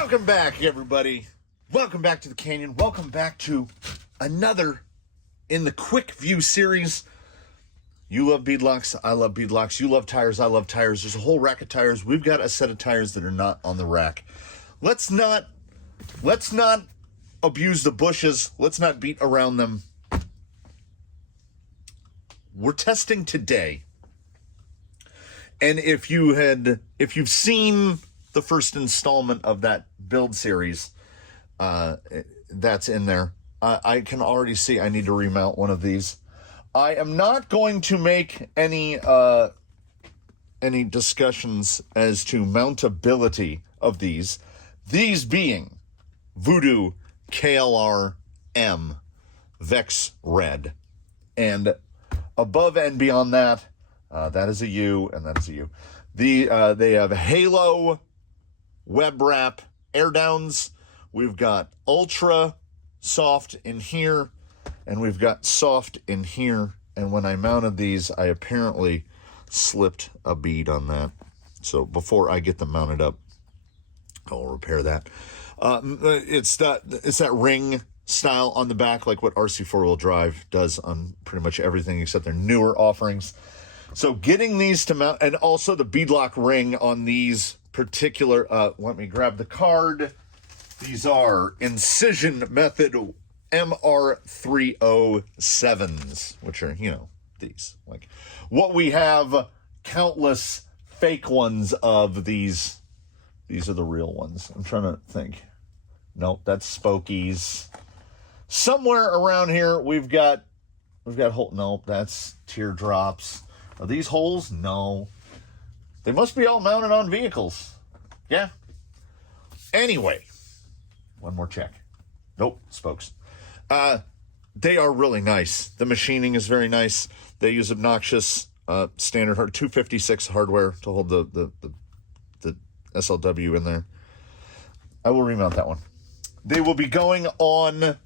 Welcome back, everybody. Welcome back to the Canyon. Welcome back to another in the Quick View series. You love beadlocks, I love beadlocks. You love tires, I love tires. There's a whole rack of tires. We've got a set of tires that are not on the rack. Let's not abuse the bushes. Let's not beat around them. We're testing today. And if you've seen the first installment of that build series, that's in there. I can already see I need to remount one of these. I am not going to make any discussions as to mountability of these being Voodoo KLR M Vex Red. And above and beyond that, that is a U and that is a U. They have Halo Webwrap Airdowns. We've got Ultra Soft in here, and we've got Soft in here. And when I mounted these, I apparently slipped a bead on that. So before I get them mounted up, I'll repair that. It's that ring style on the back, like what RC 4-wheel drive does on pretty much everything except their newer offerings. So getting these to mount, and also the beadlock ring on these particular, let me grab the card. These are Incision Method MR307s, which are, these. Like what we have, countless fake ones of these. These are the real ones. I'm trying to think. Nope, that's Spokies. Somewhere around here, we've got hole. Nope, that's teardrops. Are these holes? No. They must be all mounted on vehicles. Yeah. Anyway, one more check. Nope, spokes. They are really nice. The machining is very nice. They use obnoxious standard 256 hardware to hold the SLW in there. I will remount that one. They will be going on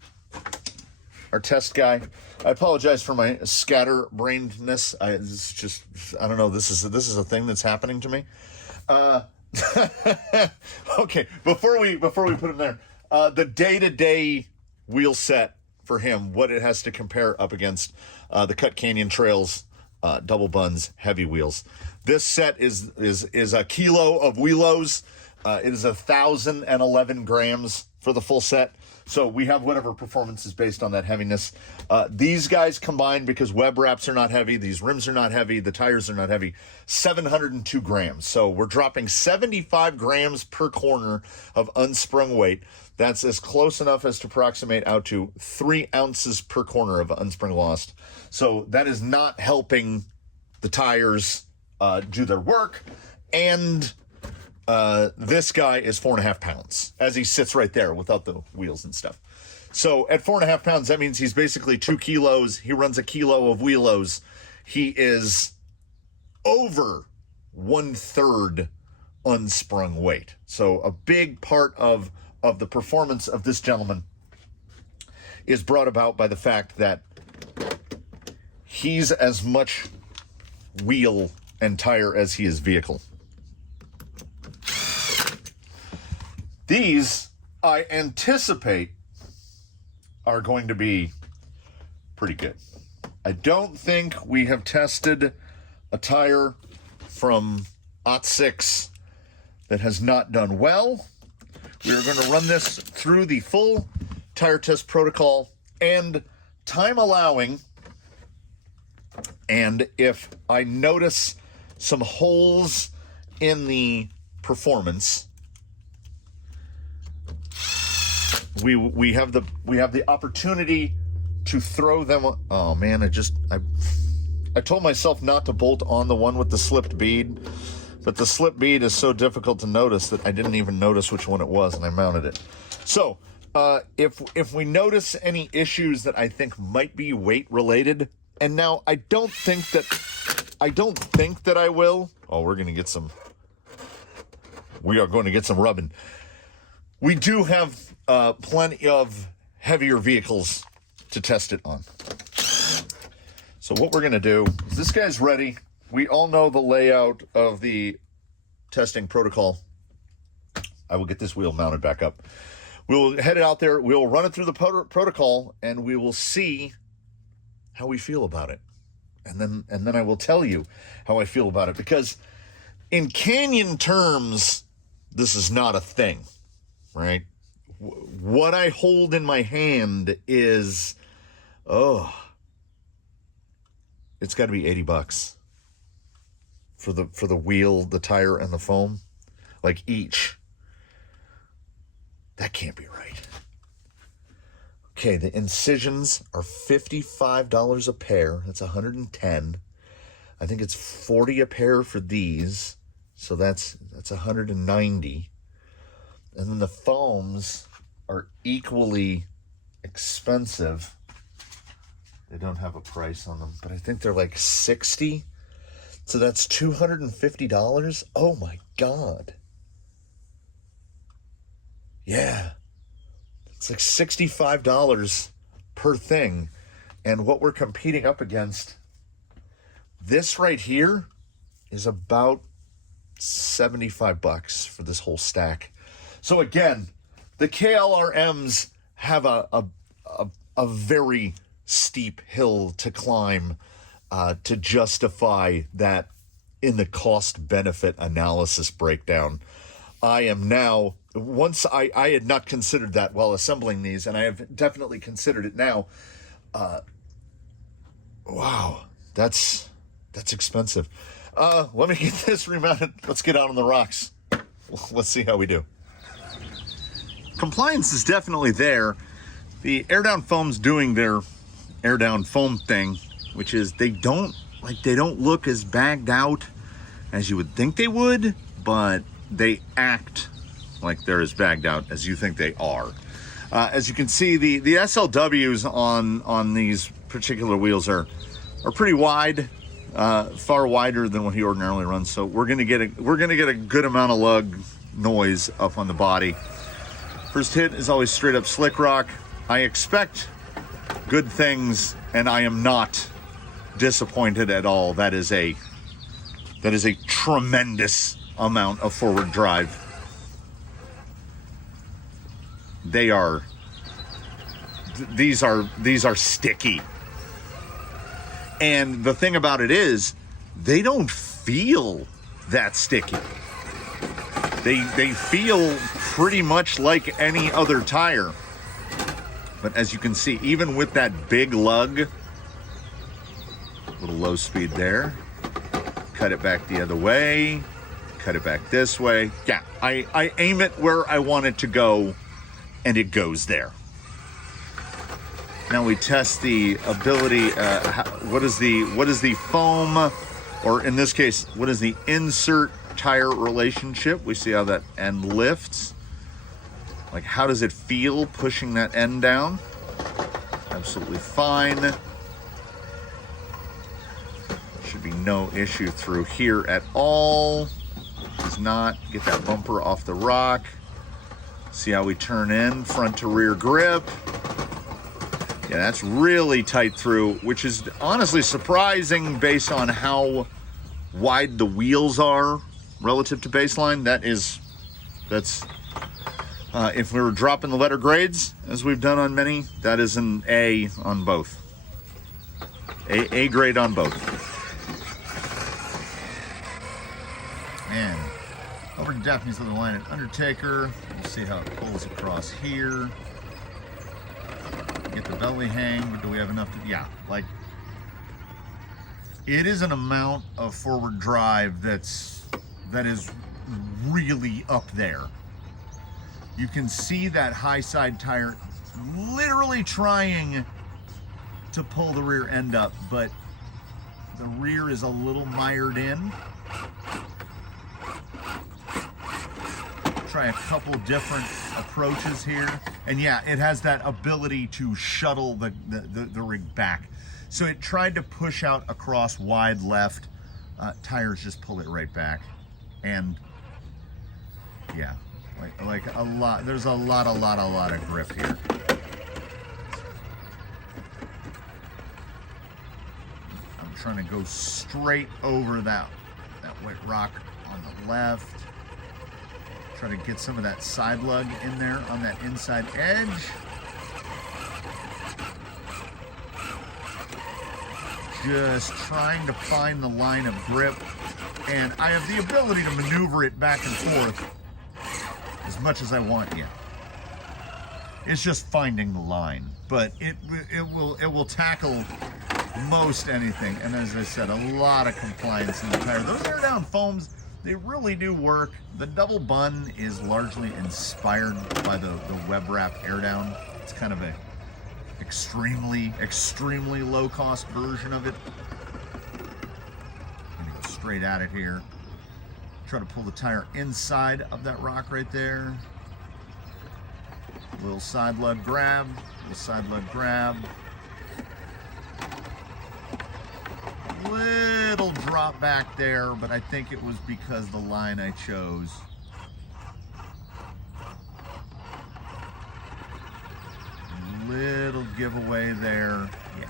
our test guy. I apologize for my scatterbrainedness. It's just, I don't know. This is a thing that's happening to me. Okay, before we put him there, the day-to-day wheel set for him, what it has to compare up against the Cut Canyon Trails double buns heavy wheels. This set is a kilo of wheelos. It is 1,011 grams for the full set. So we have whatever performance is based on that heaviness. These guys combined, because web wraps are not heavy, these rims are not heavy, the tires are not heavy, 702 grams. So we're dropping 75 grams per corner of unsprung weight. That's as close enough as to approximate out to 3 ounces per corner of unsprung lost. So that is not helping the tires do their work. And this guy is 4.5 pounds as he sits right there without the wheels and stuff. So at 4.5 pounds, that means he's basically 2 kilos. He runs a kilo of wheelos. He is over 1/3 unsprung weight. So a big part of the performance of this gentleman is brought about by the fact that he's as much wheel and tire as he is vehicle. These, I anticipate, are going to be pretty good. I don't think we have tested a tire from Ottsix that has not done well. We are going to run this through the full tire test protocol, and time allowing, and if I notice some holes in the performance, we have the opportunity to throw them. Oh man, I told myself not to bolt on the one with the slipped bead, but the slipped bead is so difficult to notice that I didn't even notice which one it was, and I mounted it. So if we notice any issues that I think might be weight related, and now I don't think that I will. Oh, we are going to get some rubbing. We do have plenty of heavier vehicles to test it on. So what we're going to do is, this guy's ready. We all know the layout of the testing protocol. I will get this wheel mounted back up. We'll head it out there. We'll run it through the protocol, and we will see how we feel about it. And then I will tell you how I feel about it, because in canyon terms, this is not a thing, right? What I hold in my hand is, it's got to be $80 for the wheel, the tire, and the foam, like each. That can't be right. Okay, the incisions are $55 a pair. That's $110. I think it's $40 a pair for these, so that's $190. And then the foams are equally expensive. They don't have a price on them, but I think they're like $60. So that's $250. Oh my God. Yeah. It's like $65 per thing. And what we're competing up against, this right here is about $75 for this whole stack. So again, the KLRMs have a very steep hill to climb to justify that in the cost-benefit analysis breakdown. I am now, once I had not considered that while assembling these, and I have definitely considered it now. Wow, that's expensive. Let me get this remounted. Let's get out on the rocks. Let's see how we do. Compliance is definitely there. The Airdown foam's doing their Airdown foam thing, which is they don't look as bagged out as you would think they would, but they act like they're as bagged out as you think they are. As you can see, the SLWs on these particular wheels are pretty wide, far wider than what he ordinarily runs. So we're gonna get a good amount of lug noise up on the body. First hit is always straight up slick rock. I expect good things, and I am not disappointed at all. That is a tremendous amount of forward drive. These are sticky. And the thing about it is, they don't feel that sticky. They feel pretty much like any other tire. But as you can see, even with that big lug, a little low speed there, cut it back the other way, cut it back this way. Yeah, I aim it where I want it to go, and it goes there. Now we test the ability, what is the foam, or in this case, what is the insert tire relationship? We see how that end lifts. Like, how does it feel pushing that end down? Absolutely fine. Should be no issue through here at all. Does not. Get that bumper off the rock. See how we turn in, front to rear grip. Yeah, that's really tight through, which is honestly surprising based on how wide the wheels are relative to baseline. That's if we were dropping the letter grades, as we've done on many, that is an A on both. A grade on both. And over to Daphne's Little Line at Undertaker. We'll see how it pulls across here. Get the belly hang, but do we have enough to, yeah, like, it is an amount of forward drive that is really up there. You can see that high side tire literally trying to pull the rear end up, but the rear is a little mired in. Try a couple different approaches here, and yeah, it has that ability to shuttle the rig back. So it tried to push out across wide left, tires just pull it right back. And yeah, like a lot, there's a lot of grip here. I'm trying to go straight over that wet rock on the left. Try to get some of that side lug in there on that inside edge. Just trying to find the line of grip. And I have the ability to maneuver it back and forth as much as I want yet. It's just finding the line. But it will tackle most anything. And as I said, a lot of compliance in the tire. Those air down foams, they really do work. The double bun is largely inspired by the Webwrap Airdown. It's kind of a extremely low cost version of it. I'm gonna go straight at it here. Try to pull the tire inside of that rock right there. Little side lug grab, little side lug grab. Little drop back there, but I think it was because the line I chose. Little giveaway there, yeah.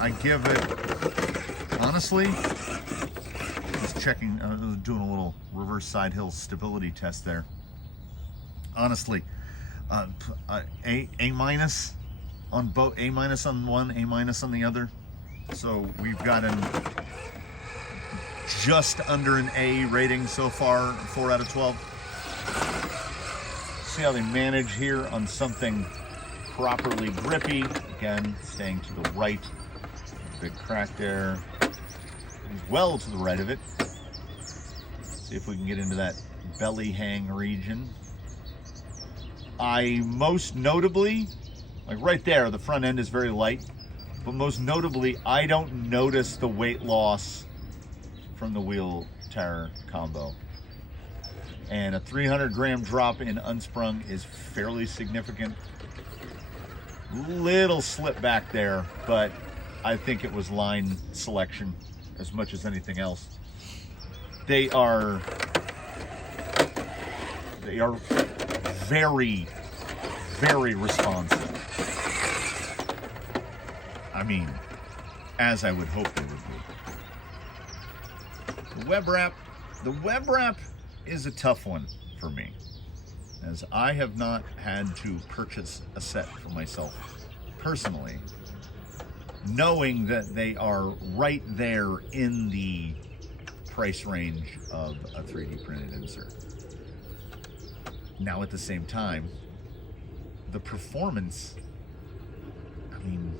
I give it, honestly, I was checking, doing a little reverse side hill stability test there. Honestly, A minus on both, A minus on one, A minus on the other. So we've got an just under an A rating so far, 4 out of 12. See how they manage here on something properly grippy. Again, staying to the right. Big crack there. Well to the right of it. See if we can get into that belly hang region. I most notably, like right there, the front end is very light, but most notably, I don't notice the weight loss from the wheel tire combo. And a 300 gram drop in unsprung is fairly significant. Little slip back there, but I think it was line selection as much as anything else. They are very, very responsive. I mean, as I would hope they would be. The Webwrap is a tough one for me, as I have not had to purchase a set for myself personally, knowing that they are right there in the price range of a 3D printed insert. Now at the same time, the performance, I mean,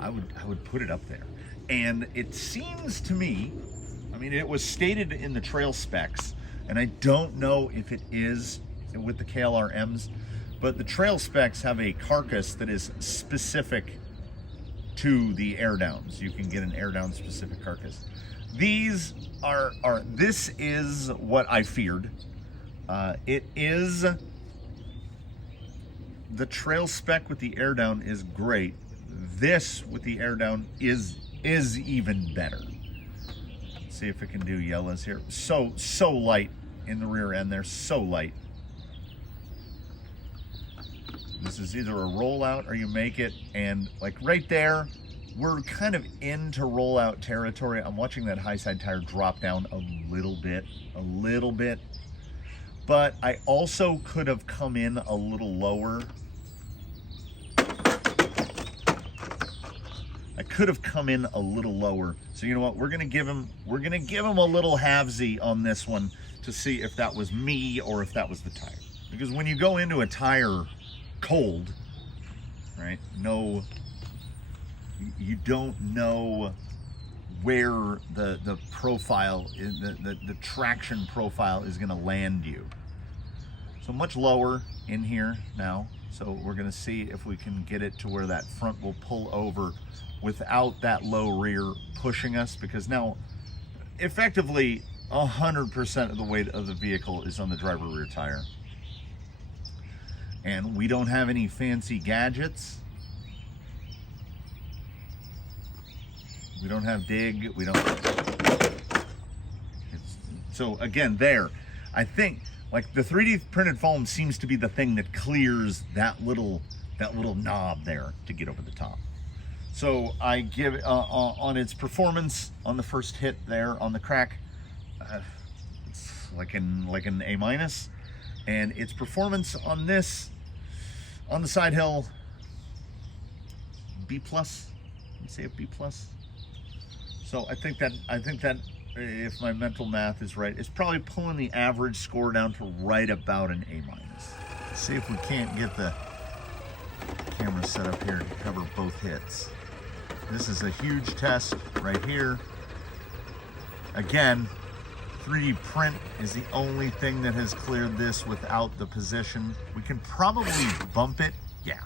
I would put it up there. And it seems to me, I mean, it was stated in the trail specs, and I don't know if it is with the KLR M's, but the trail specs have a carcass that is specific to the airdowns. You can get an airdown specific carcass. These this is what I feared. It is, the trail spec with the airdown is great. This with the airdown is even better. Let's see if it can do yellows here. So light in the rear end there, so light. This is either a rollout or you make it, and like right there, we're kind of into rollout territory. I'm watching that high side tire drop down a little bit, but I also could have come in a little lower. So you know what? We're gonna give him a little halvesy on this one to see if that was me or if that was the tire. Because when you go into a tire cold, right? No, you don't know where the profile is, the traction profile is going to land you. So much lower in here now. So we're going to see if we can get it to where that front will pull over without that low rear pushing us, because now effectively 100% of the weight of the vehicle is on the driver rear tire. And we don't have any fancy gadgets. We don't have dig, we don't. So again, there, I think like the 3D printed foam seems to be the thing that clears that little knob there to get over the top. So I give on its performance on the first hit there on the crack, it's like an A minus, and its performance on this on the side hill, B plus. Let me say a B plus. So I think that if my mental math is right, it's probably pulling the average score down to right about an A minus. See if we can't get the camera set up here to cover both hits. This is a huge test right here. Again, 3D print is the only thing that has cleared this without the position. We can probably bump it, yeah.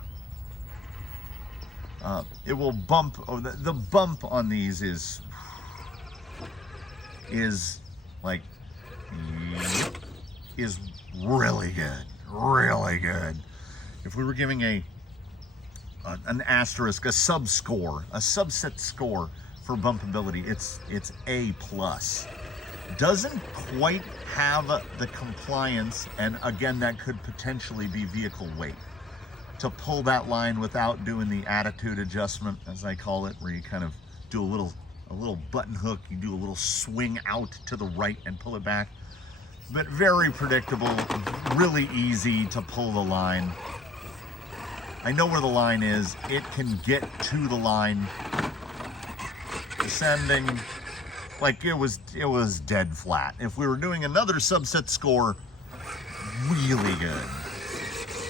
It will bump, the bump on these is like, is really good, really good. If we were giving an asterisk, a sub-score, a subset score for bumpability, it's A plus. Doesn't quite have the compliance, and again, that could potentially be vehicle weight, to pull that line without doing the attitude adjustment, as I call it, where you kind of do a little button hook, you do a little swing out to the right and pull it back. But very predictable, really easy to pull the line. I know where the line is. It can get to the line. Descending, like it was dead flat. If we were doing another subset score, really good.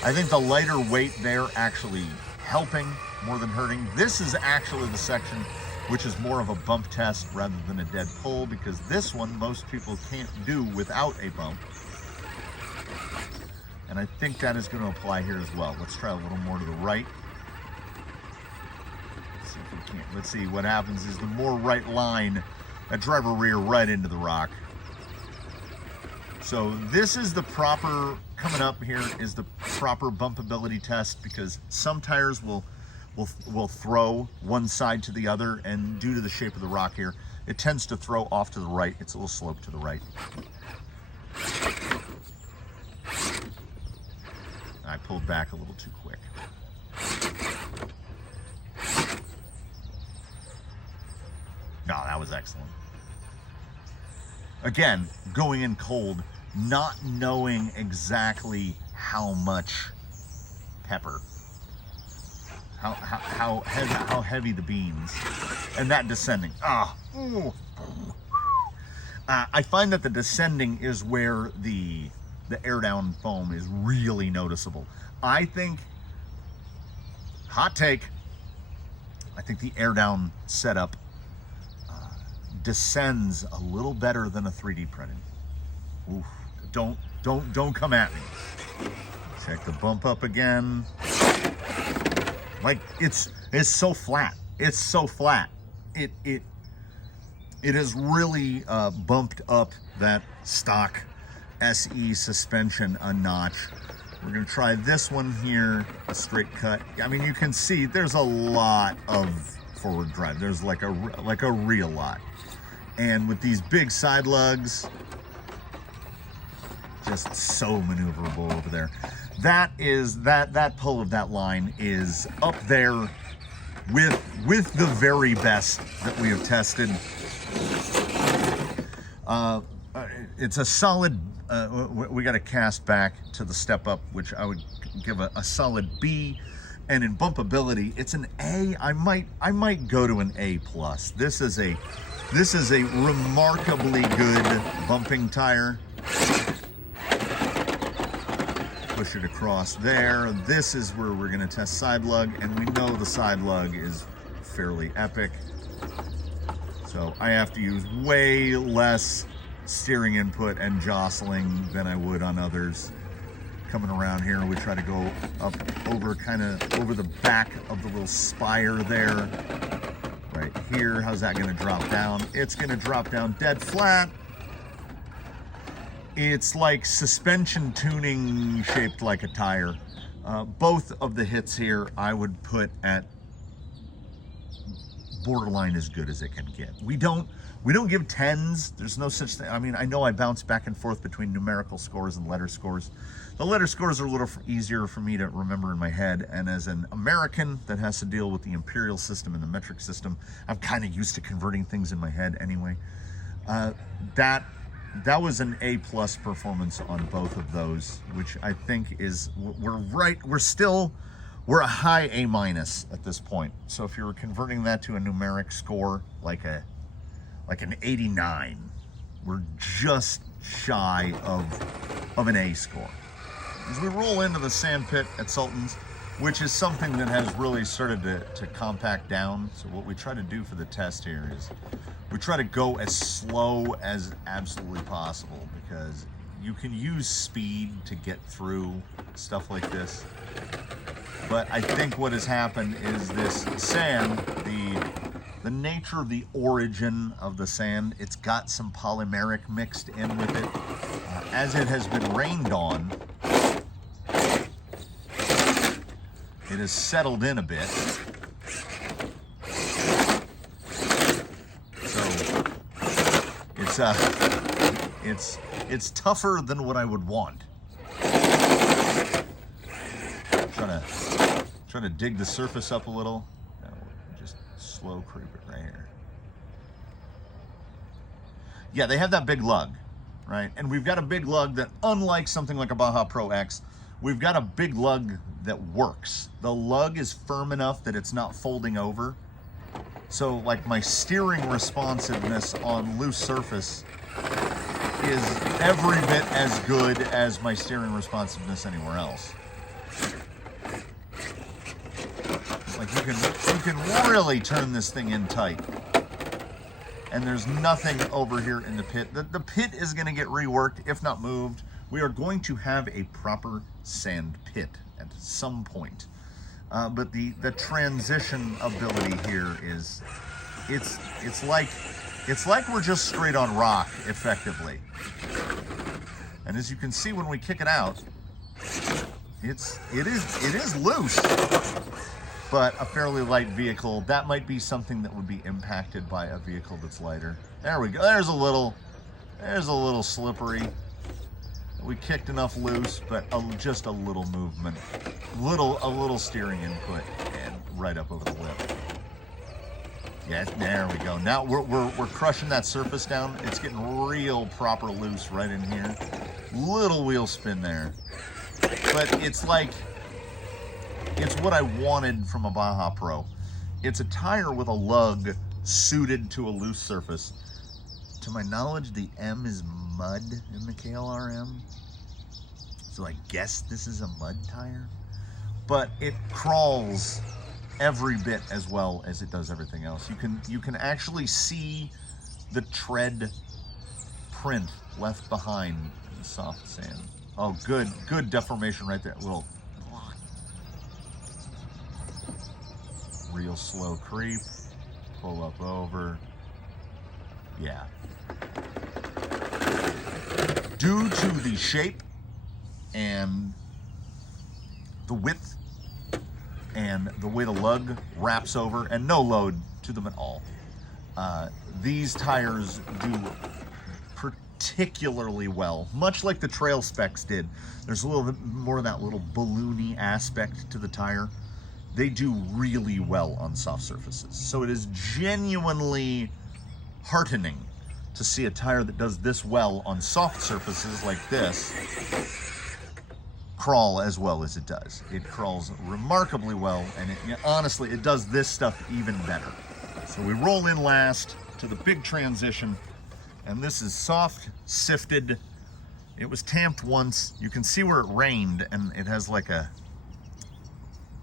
I think the lighter weight there actually helping more than hurting. This is actually the section which is more of a bump test rather than a dead pull, because this one most people can't do without a bump. And I think that is going to apply here as well. Let's try a little more to the right. Let's see if we can't. Let's see what happens is the more right line, that driver rear right into the rock. So this is the proper, coming up here is the proper bumpability test, because some tires will throw one side to the other, and due to the shape of the rock here, it tends to throw off to the right. It's a little slope to the right. I pulled back a little too quick. No, that was excellent. Again, going in cold, not knowing exactly how much pepper, how heavy the beans, and that descending. I find that the descending is where the air down foam is really noticeable. I think, hot take, I think the air down setup descends a little better than a 3D printed. Oof. Don't come at me. Check the bump up again. Like it's so flat. It's so flat. It has really bumped up that stock SE suspension a notch. We're gonna try this one here, a straight cut. I mean, you can see there's a lot of forward drive. There's like a real lot. And with these big side lugs, just so maneuverable over there. That pull of that line is up there with the very best that we have tested. It's a solid, we got to cast back to the step up, which I would give a solid B. And in bumpability, it's an A. I might go to an A plus. This is a remarkably good bumping tire. Push it across there. This is where we're going to test side lug, and we know the side lug is fairly epic. So I have to use way less steering input and jostling than I would on others. Coming around here, we try to go up over, kind of over the back of the little spire there. Right here, how's that going to drop down? It's going to drop down dead flat. It's like suspension tuning shaped like a tire. Both of the hits here I would put at borderline as good as it can get. We don't give 10s. There's no such thing. I mean, I know I bounce back and forth between numerical scores and letter scores. The letter scores are a little easier for me to remember in my head, and as an American that has to deal with the imperial system and the metric system, I'm kind of used to converting things in my head anyway. That was an A+ performance on both of those, which I think is, we're a high A- at this point. So if you were converting that to a numeric score, like an 89, we're just shy of an A score. As we roll into the sand pit at Sultan's, which is something that has really started to compact down. So what we try to do for the test here is we try to go as slow as absolutely possible, because you can use speed to get through stuff like this. But I think what has happened is this sand, the nature of the origin of the sand, it's got some polymeric mixed in with it. As it has been rained on, it has settled in a bit. So it's tougher than what I would want. Trying to dig the surface up a little. No, just slow creep it right here. Yeah, they have that big lug, right? And we've got a big lug that, unlike something like a Baja Pro X, we've got a big lug that works. The lug is firm enough that it's not folding over. So like my steering responsiveness on loose surface is every bit as good as my steering responsiveness anywhere else. Like you can really turn this thing in tight. And there's nothing over here in the pit. The pit is going to get reworked, if not moved. We are going to have a proper sand pit at some point. But the transition ability here is, it's like we're just straight on rock effectively. And as you can see when we kick it out, it is loose, but a fairly light vehicle. That might be something that would be impacted by a vehicle that's lighter. There we go. There's a little slippery. We kicked enough loose, but just a little movement, a little steering input, and right up over the lip. Yeah, there we go. Now we're crushing that surface down. It's getting real proper loose right in here. Little wheel spin there, but it's what I wanted from a Baja Pro. It's a tire with a lug suited to a loose surface. To my knowledge, the M is mud in the KLR M. So I guess this is a mud tire. But it crawls every bit as well as it does everything else. You can actually see the tread print left behind in the soft sand. Oh, good deformation right there. Little real slow creep. Pull up over. Yeah. Due to the shape and the width and the way the lug wraps over, and no load to them at all, these tires do particularly well, much like the trail specs did. There's a little bit more of that little balloony aspect to the tire. They do really well on soft surfaces. So it is genuinely heartening to see a tire that does this well on soft surfaces like this crawl as well as it does. It crawls remarkably well, and honestly, it does this stuff even better. So we roll in last to the big transition, and this is soft, sifted. It was tamped once. You can see where it rained, and it has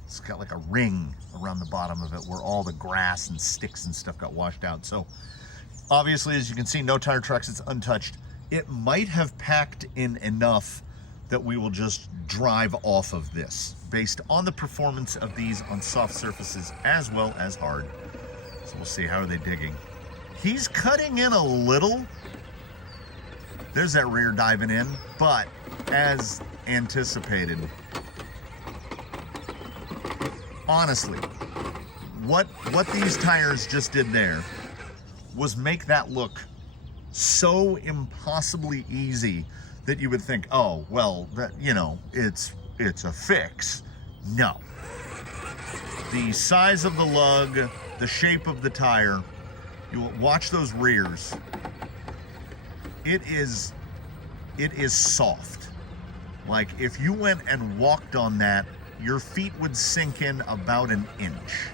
it's got like a ring around the bottom of it where all the grass and sticks and stuff got washed out. So obviously, as you can see, no tire tracks, it's untouched. It might have packed in enough that we will just drive off of this based on the performance of these on soft surfaces as well as hard. So we'll see, how are they digging? He's cutting in a little. There's that rear diving in, but as anticipated, honestly, what these tires just did there was make that look so impossibly easy that you would think, oh, well, that, you know, it's a fix. No. The size of the lug, the shape of the tire, you watch those rears. It is soft. Like, if you went and walked on that, your feet would sink in about an inch.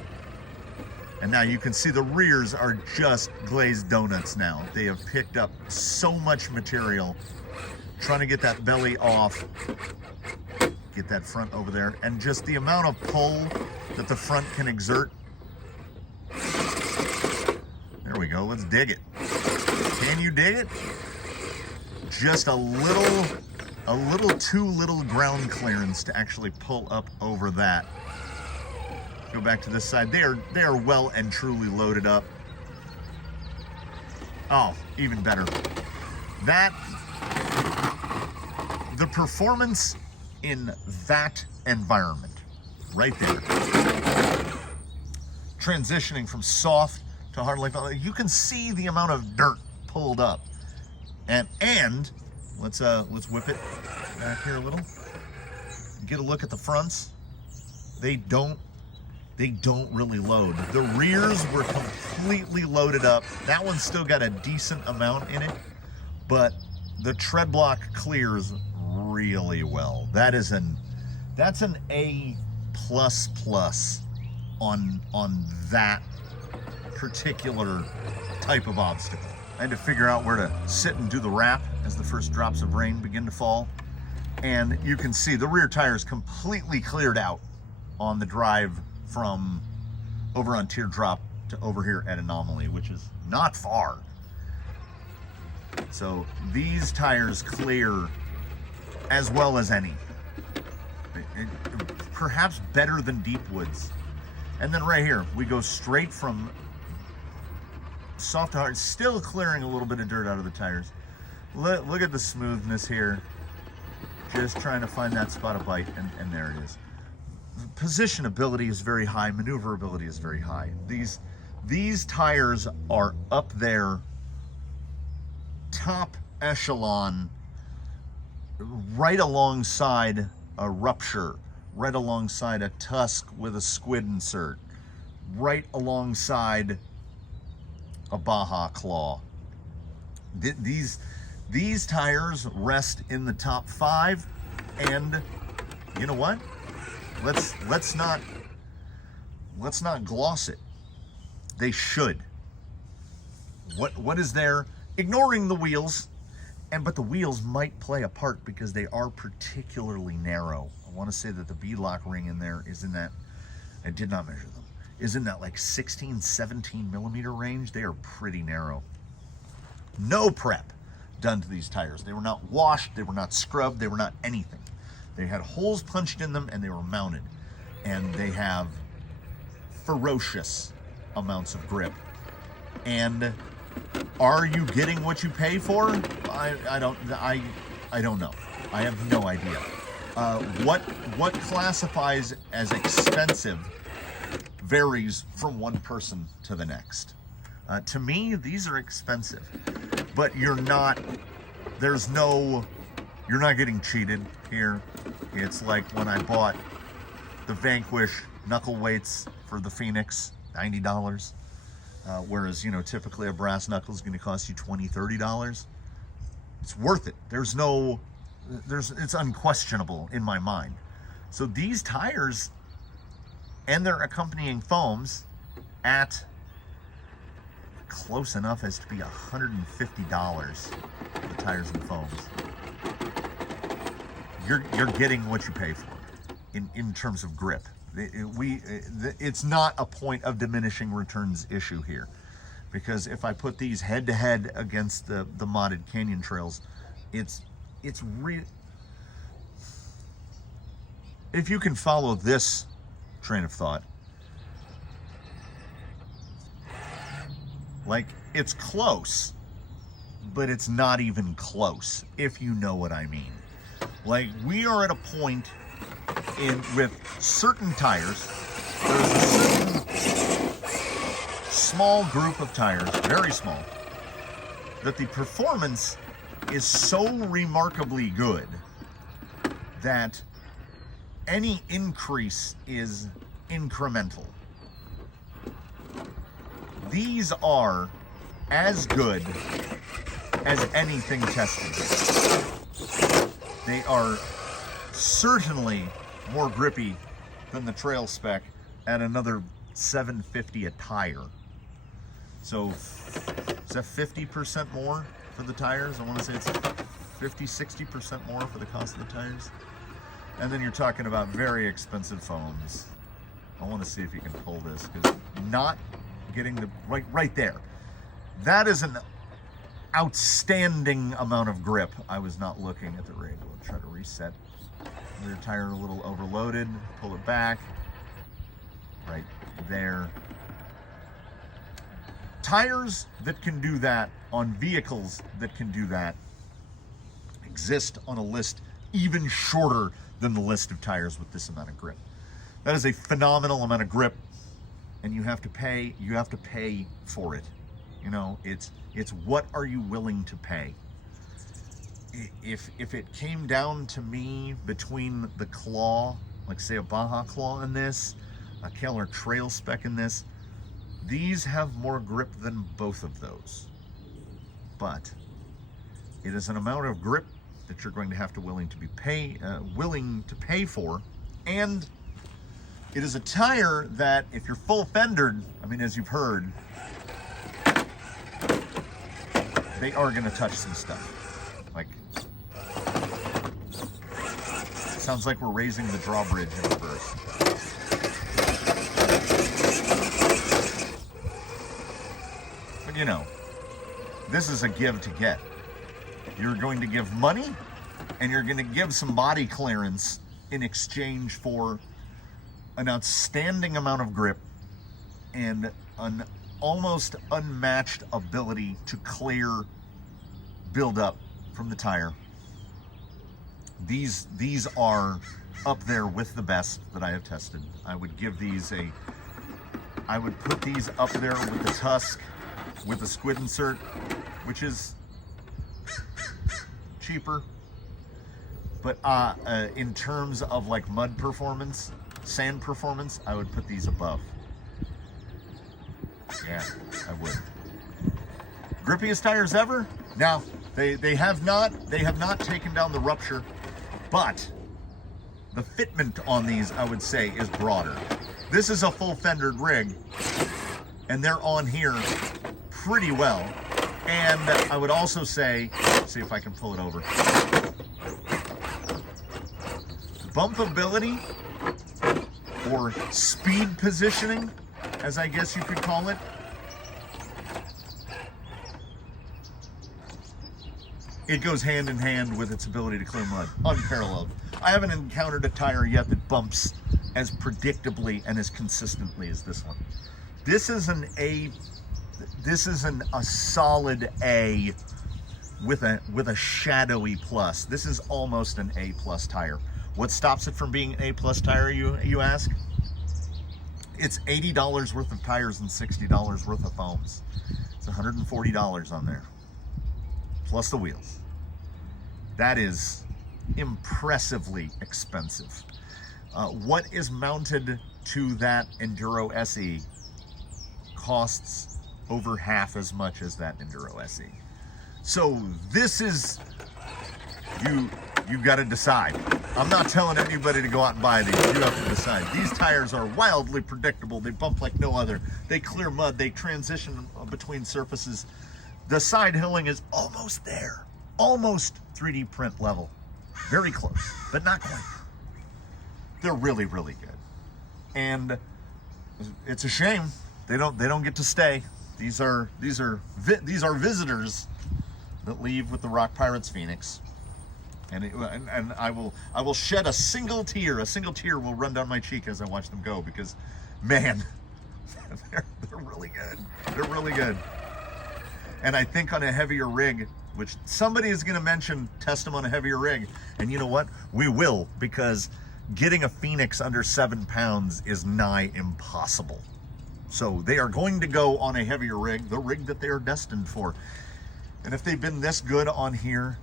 And now you can see the rears are just glazed donuts now. They have picked up so much material. Trying to get that belly off. Get that front over there. And just the amount of pull that the front can exert. There we go. Let's dig it. Can you dig it? Just a little too little ground clearance to actually pull up over that. Go back to this side. They are well and truly loaded up. Oh, even better. The performance in that environment, right there, transitioning from soft to hard, like you can see the amount of dirt pulled up, and let's whip it back here a little. Get a look at the fronts. They don't really load. The rears were completely loaded up. That one's still got a decent amount in it, but the tread block clears really well. That's an A++ on that particular type of obstacle. I had to figure out where to sit and do the wrap as the first drops of rain begin to fall. And you can see the rear tires completely cleared out on the drive from over on Teardrop to over here at Anomaly, which is not far. So these tires clear as well as any. Perhaps better than Deepwood's. And then right here, we go straight from soft to hard, still clearing a little bit of dirt out of the tires. Look at the smoothness here. Just trying to find that spot of bite, and there it is. Positionability is very high, maneuverability is very high. These tires are up there, top echelon, right alongside a Rupture, right alongside a Tusk with a squid insert, right alongside a Baja Claw. These tires rest in the top 5, and you know what? Let's not gloss it. They should. What is there? Ignoring the wheels, but the wheels might play a part because they are particularly narrow. I want to say that the beadlock ring in there is in that, I did not measure them, is in that like 16, 17 millimeter range. They are pretty narrow. No prep done to these tires. They were not washed, they were not scrubbed, they were not anything. They had holes punched in them and they were mounted. And they have ferocious amounts of grip. And are you getting what you pay for? I don't know. I have no idea. What classifies as expensive varies from one person to the next. To me, these are expensive, but you're not getting cheated here. It's like when I bought the Vanquish knuckle weights for the Phoenix, $90. Whereas, typically a brass knuckle is going to cost you $20, $30. It's worth it. It's unquestionable in my mind. So these tires and their accompanying foams at close enough as to be $150 for the tires and foams. You're getting what you pay for in terms of grip. It's not a point of diminishing returns issue here, because if I put these head to head against the modded Canyon Trails, it's real. If you can follow this train of thought, like, it's close, but it's not even close, if you know what I mean. Like, we are at a point with certain tires, there's a certain small group of tires, very small, that the performance is so remarkably good that any increase is incremental. These are as good as anything tested. They are certainly more grippy than the trail spec at another $750 a tire. So is that 50% more for the tires? I want to say it's 50-60% more for the cost of the tires. And then you're talking about very expensive foams. I want to see if you can pull this, because not getting the right there, that is an outstanding amount of grip. I was not looking at the rig. We'll try to reset. Rear tire a little overloaded, pull it back, right there. Tires that can do that on vehicles that can do that exist on a list even shorter than the list of tires with this amount of grip. That is a phenomenal amount of grip, and you have to pay for it. You know, it's what are you willing to pay? If it came down to me between the claw, like say a Baja claw in this, a KLR trail spec in this, these have more grip than both of those. But it is an amount of grip that you're going to have to willing to pay for, and it is a tire that if you're full fendered, I mean, as you've heard, they are going to touch some stuff. Like, sounds like we're raising the drawbridge in reverse. But you know, this is a give to get. You're going to give money, and you're going to give some body clearance in exchange for an outstanding amount of grip and an almost unmatched ability to clear buildup from the tire. These are up there with the best that I have tested. I would give these I would put these up there with the Tusk, with the squid insert, which is cheaper. But in terms of like mud performance, sand performance, I would put these above. Yeah, I would. Grippiest tires ever? Now, they have not taken down the rupture, but the fitment on these, I would say, is broader. This is a full fendered rig, and they're on here pretty well. And I would also say, see if I can pull it over. Bumpability, or speed positioning, as I guess you could call it, it goes hand in hand with its ability to clear mud, unparalleled. I haven't encountered a tire yet that bumps as predictably and as consistently as this one. This is a solid A with a shadowy plus. This is almost an A plus tire. What stops it from being A plus tire, you ask? It's $80 worth of tires and $60 worth of foams. It's $140 on there, plus the wheels. That is impressively expensive. What is mounted to that Enduro SE costs over half as much as that Enduro SE. So this is, you've got to decide. I'm not telling anybody to go out and buy these. You have to decide. These tires are wildly predictable. They bump like no other. They clear mud. They transition between surfaces. The side hilling is almost there. Almost 3D print level. Very close, but not quite. They're really, really good. And it's a shame they don't get to stay. These are visitors that leave with the Rock Pirates Phoenix. And I will shed a single tear. A single tear will run down my cheek as I watch them go, because, man, they're really good. They're really good. And I think on a heavier rig, which somebody is going to mention, test them on a heavier rig. And you know what? We will, because getting a Phoenix under 7 pounds is nigh impossible. So they are going to go on a heavier rig, the rig that they are destined for. And if they've been this good on here,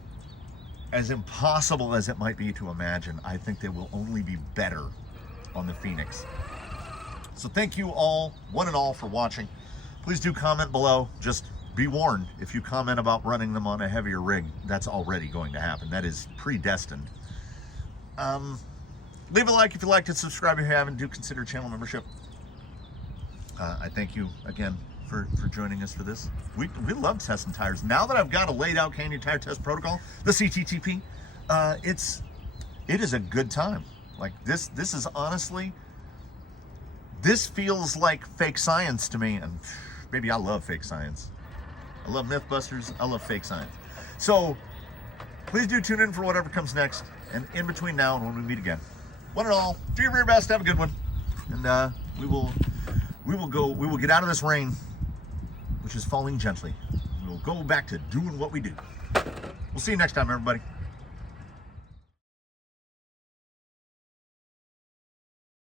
as impossible as it might be to imagine, I think they will only be better on the Phoenix. So thank you all, one and all, for watching. Please do comment below. Just be warned, if you comment about running them on a heavier rig, that's already going to happen. That is predestined. Leave a like if you liked it, subscribe if you haven't, do consider channel membership. I thank you again for joining us for this. We love testing tires. Now that I've got a laid out Canyon tire test protocol, the CTTP, it is a good time. Like this is honestly, this feels like fake science to me, and baby, I love fake science. I love Mythbusters, I love fake science. So please do tune in for whatever comes next, and in between now and when we meet again, one and all, do your very best, have a good one, and we will get out of this rain, which is falling gently. We will go back to doing what we do. We'll see you next time, everybody.